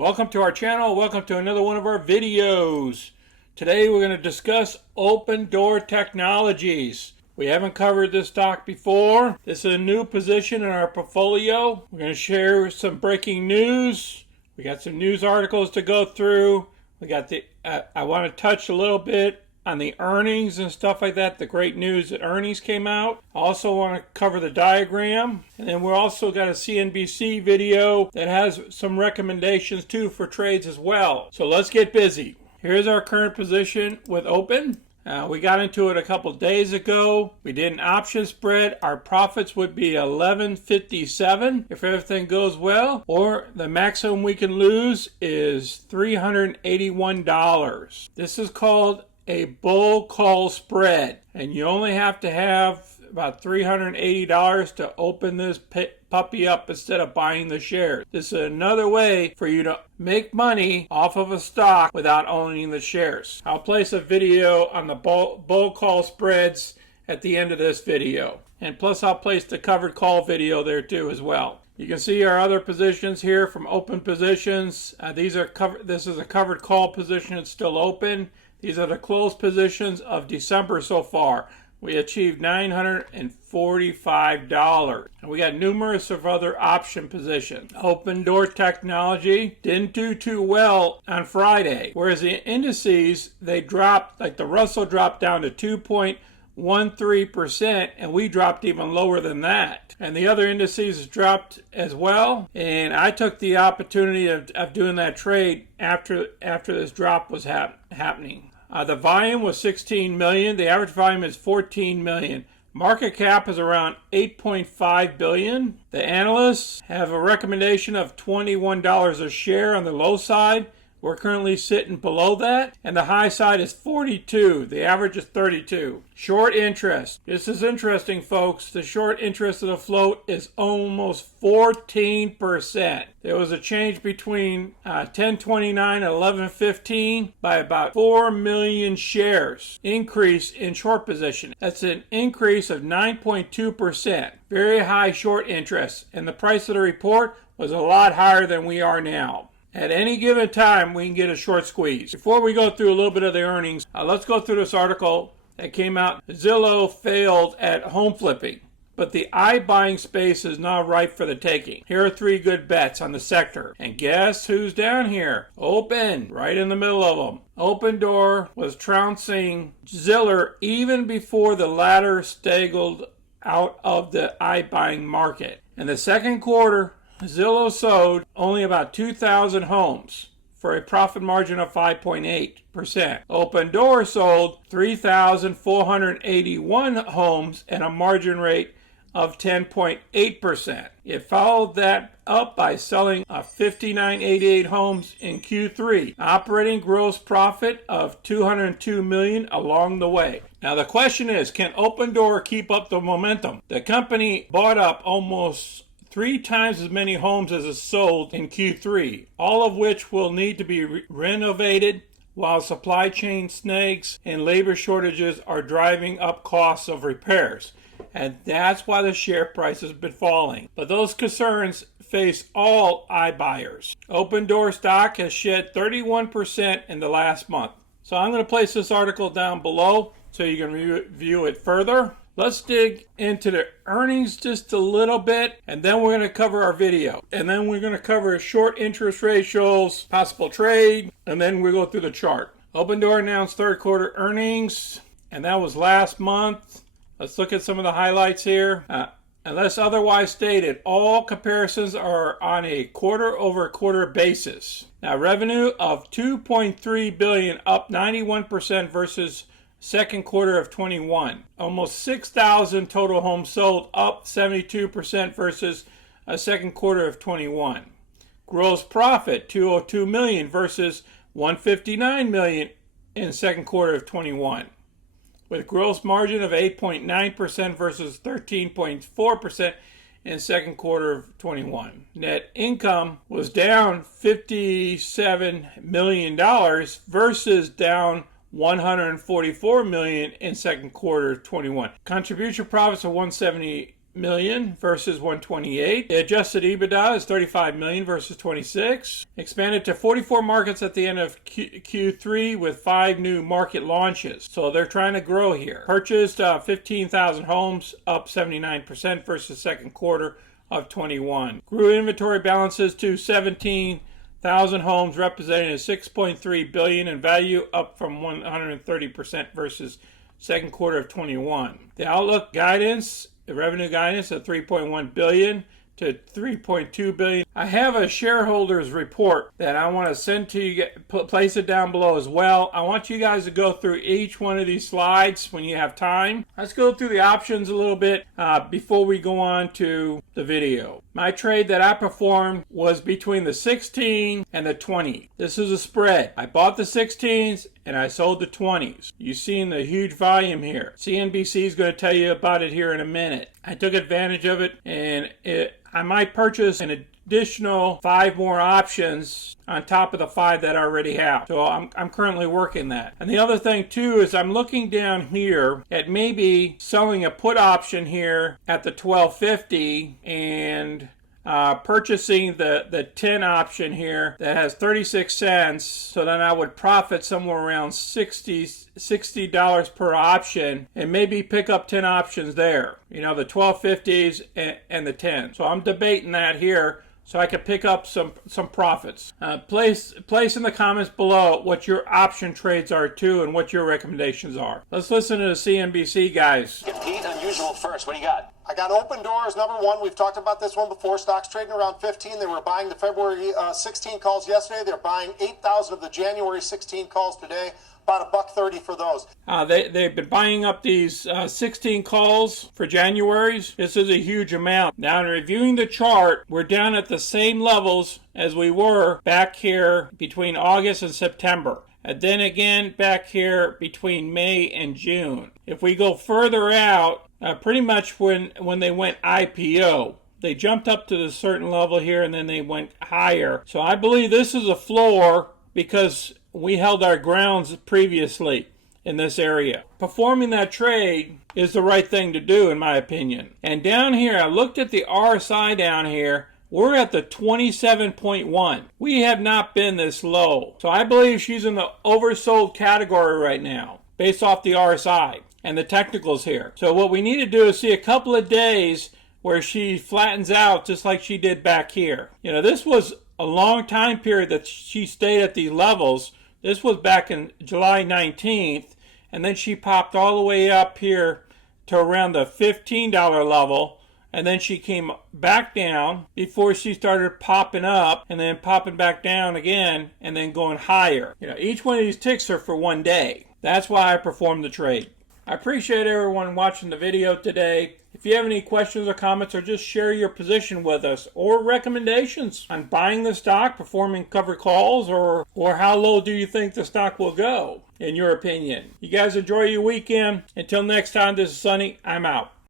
Welcome to our channel. Welcome to another one of our videos. Today we're going to discuss Opendoor Technologies. We haven't covered this stock before. This is a new position in our portfolio. We're going to share some breaking news. We got some news articles to go through. We got I want to touch a little bit on the earnings and stuff like that, the great news that earnings came out. I also want to cover the diagram. And then we also got a CNBC video that has some recommendations too for trades as well. So let's get busy. Here's our current position with Open. We got into it a couple days ago. We did an option spread. Our profits would be $11.57 if everything goes well, or the maximum we can lose is $381. This is called a bull call spread, and you only have to have about $380 to open this puppy up instead of buying the shares. This is another way for you to make money off of a stock without owning the shares. I'll place a video on the bull call spreads at the end of this video, and plus I'll place the covered call video there too as well. You can see our other positions here from open positions. These are covered. This is a covered call position. It's still open. These are the closed positions of December so far. We achieved $945. And we got numerous of other option positions. Opendoor Technology didn't do too well on Friday. Whereas the indices, they dropped, like the Russell dropped down to 2.13%, and we dropped even lower than that. And the other indices dropped as well. And I took the opportunity of doing that trade after this drop was happening. The volume was 16 million. The average volume is 14 million. Market cap is around 8.5 billion. The analysts have a recommendation of $21 a share on the low side. We're currently sitting below that, and the high side is 42. The average is 32. Short interest. This is interesting, folks. The short interest of the float is almost 14%. There was a change between 10/29 and 11/15 by about 4 million shares increase in short position. That's an increase of 9.2%. Very high short interest, and the price of the report was a lot higher than we are now. At any given time, we can get a short squeeze. Before we go through a little bit of the earnings, let's go through this article that came out. Zillow failed at home flipping, but the iBuying space is now ripe for the taking. Here are 3 good bets on the sector. And guess who's down here? Open, right in the middle of them. Opendoor was trouncing Zillow even before the latter staggered out of the iBuying market. In the second quarter, Zillow sold only about 2,000 homes for a profit margin of 5.8%. Opendoor sold 3,481 homes at a margin rate of 10.8%. It followed that up by selling 5,988 homes in Q3. Operating gross profit of $202 million along the way. Now the question is, can Opendoor keep up the momentum? The company bought up almost 3 times as many homes as is sold in Q3, all of which will need to be renovated while supply chain snags and labor shortages are driving up costs of repairs. And that's why the share price has been falling. But those concerns face all iBuyers. Opendoor stock has shed 31% in the last month. So I'm going to place this article down below so you can review it further. Let's dig into the earnings just a little bit, and then we're going to cover our video. And then we're going to cover short interest ratios, possible trade, and then we'll go through the chart. Opendoor announced third quarter earnings, and that was last month. Let's look at some of the highlights here. Unless otherwise stated, all comparisons are on a quarter-over-quarter basis. Now, revenue of $2.3 billion, up 91% versus second quarter of 21. Almost 6,000 total homes sold, up 72% versus a second quarter of 21. Gross profit $202 million versus $159 million in second quarter of 21. With gross margin of 8.9% versus 13.4% in second quarter of 21. Net income was down $57 million versus down $144 million in second quarter of 21. Contribution profits of $178 million versus 128. The adjusted EBITDA is 35 million versus 26. Expanded to 44 markets at the end of Q3 with 5 new market launches. So they're trying to grow here. Purchased 15,000 homes, up 79% versus second quarter of 21. Grew inventory balances to 17,000 homes, representing a 6.3 billion in value, up from 130% versus second quarter of 21. The outlook guidance, the revenue guidance of 3.1 billion to 3.2 billion. I have a shareholders report that I want to send to you, place it down below as well. I want you guys to go through each one of these slides when you have time. Let's go through the options a little bit before we go on to the video. My trade that I performed was between the 16 and the 20. This is a spread. I bought the 16s and I sold the 20s. You've seen the huge volume here. CNBC is going to tell you about it here in a minute. I took advantage of it, and I might purchase an additional 5 more options on top of the 5 that I already have. So I'm currently working that. And the other thing too is I'm looking down here at maybe selling a put option here at the 1250 and purchasing the 10 option here that has 36 cents, so then I would profit somewhere around $60 per option and maybe pick up 10 options there, you know, the 1250s and the 10. So I'm debating that here so I could pick up some profits. Place in the comments below what your option trades are too and what your recommendations are. Let's listen to the CNBC guys. Pete, unusual first. What do you got? I got Opendoor as number one. We've talked about this one before. Stocks trading around 15. They were buying the February 16 calls yesterday. They're buying 8,000 of the January 16 calls today. About $1.30 for those. They've been buying up these 16 calls for January's. This is a huge amount. Now, in reviewing the chart, we're down at the same levels as we were back here between August and September. And then again back here between May and June. If we go further out, pretty much when they went IPO, they jumped up to a certain level here and then they went higher. So I believe this is a floor because we held our grounds previously in this area. Performing that trade is the right thing to do in my opinion. And down here, I looked at the RSI down here. We're at the 27.1. We have not been this low. So I believe she's in the oversold category right now based off the RSI and the technicals here. So what we need to do is see a couple of days where she flattens out just like she did back here. You know, this was a long time period that she stayed at these levels. This was back in July 19th, and then she popped all the way up here to around the $15 level, and then she came back down before she started popping up, and then popping back down again, and then going higher. You know, each one of these ticks are for one day. That's why I performed the trade. I appreciate everyone watching the video today. If you have any questions or comments, or just share your position with us or recommendations on buying the stock, performing cover calls, or how low do you think the stock will go in your opinion. You guys enjoy your weekend. Until next time, this is Sonny. I'm out.